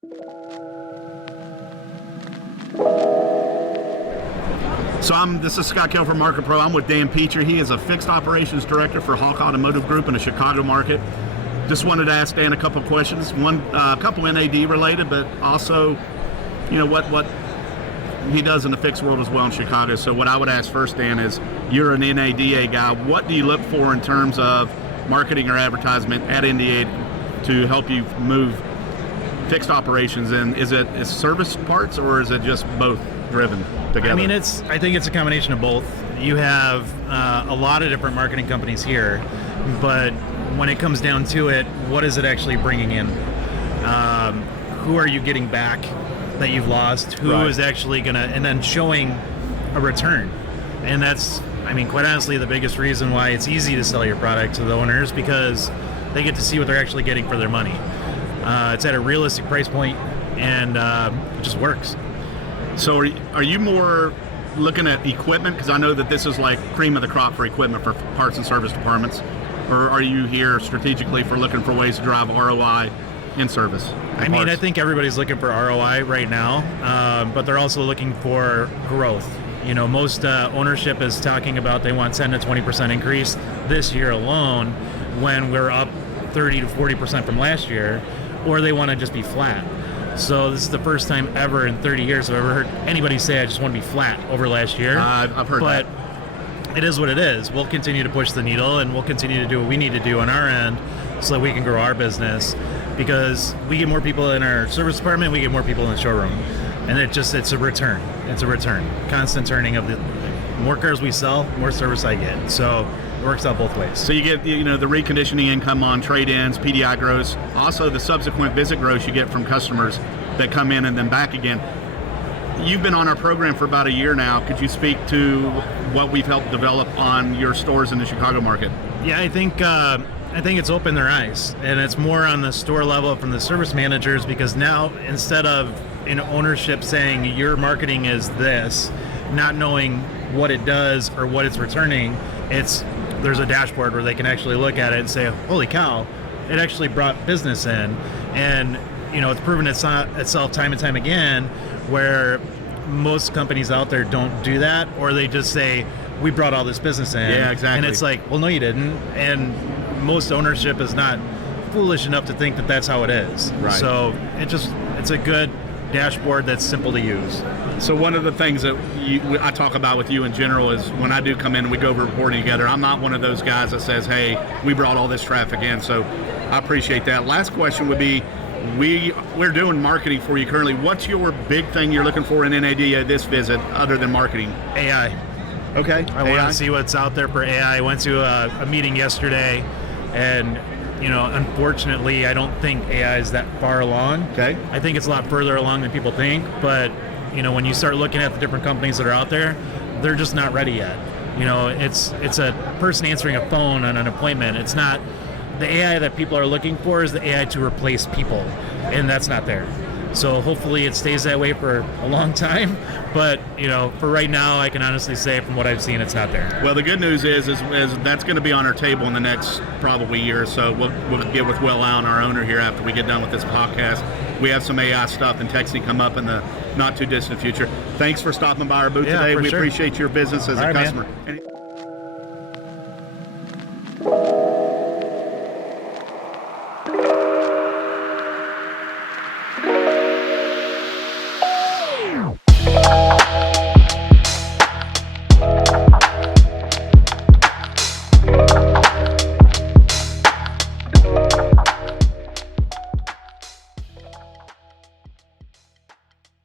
So this is Scott Kelford, MarketPro. I'm with Dan Petrey. He is a fixed operations director for Hawk Automotive Group in the Chicago market. Just wanted to ask Dan a couple of questions. One, a couple NAD related, but also, what he does in the fixed world as well in Chicago. So what I would ask first, Dan, is you're an NADA guy. What do you look for in terms of marketing or advertisement at NADA to help you move fixed operations? And is it service parts, or is it just both driven together? I mean, I think it's a combination of both. You have a lot of different marketing companies here, but when it comes down to it, what is it actually bringing in? Who are you getting back that you've lost? Who is actually and then showing a return? And that's, quite honestly, the biggest reason why it's easy to sell your product to the owners, because they get to see what they're actually getting for their money. It's at a realistic price point, and it just works. So are you more looking at equipment? Because I know that this is like cream of the crop for equipment for parts and service departments. Or are you here strategically for looking for ways to drive ROI in service? I think everybody's looking for ROI right now, but they're also looking for growth. Most ownership is talking about they want 10 to 20% increase this year alone, when we're up 30 to 40% from last year, or they want to just be flat. So this is the first time ever in 30 years I've ever heard anybody say I just want to be flat over last year. I've heard that. But it is what it is. We'll continue to push the needle, and we'll continue to do what we need to do on our end so that we can grow our business, because we get more people in our service department, we get more people in the showroom. And it's a return. It's a return. Constant turning of the more cars we sell, more service I get. So it works out both ways. So you get the reconditioning income on trade-ins, PDI gross, also the subsequent visit gross you get from customers that come in and then back again. You've been on our program for about a year now. Could you speak to what we've helped develop on your stores in the Chicago market? Yeah, I think it's opened their eyes, and it's more on the store level from the service managers, because now, instead of ownership saying your marketing is this, not knowing what it does or what it's returning, there's a dashboard where they can actually look at it and say, holy cow, it actually brought business in. And it's proven itself time and time again, where most companies out there don't do that, or they just say, we brought all this business in. Yeah, exactly. And it's like, well, no, you didn't. And most ownership is not foolish enough to think that that's how it is. Right. So it's a good dashboard that's simple to use. So one of the things that I talk about with you in general is when I do come in and we go over reporting together, I'm not one of those guys that says, hey, we brought all this traffic in. So I appreciate that. Last question would be, we're doing marketing for you currently. What's your big thing you're looking for in NADA this visit other than marketing? AI. Okay. I want to see what's out there for AI. I went to a meeting yesterday, and unfortunately, I don't think AI is that far along. Okay. I think it's a lot further along than people think, but when you start looking at the different companies that are out there, they're just not ready yet. It's a person answering a phone on an appointment. It's not the AI that people are looking for. Is the AI to replace people, and that's not there. So hopefully it stays that way for a long time. But for right now, I can honestly say from what I've seen, it's not there. Well, the good news is that's going to be on our table in the next probably year or so. We'll get with Will Allen, our owner, here after we get done with this podcast. We have some AI stuff and texting come up in the not too distant future. Thanks for stopping by our booth today. We appreciate your business as a customer.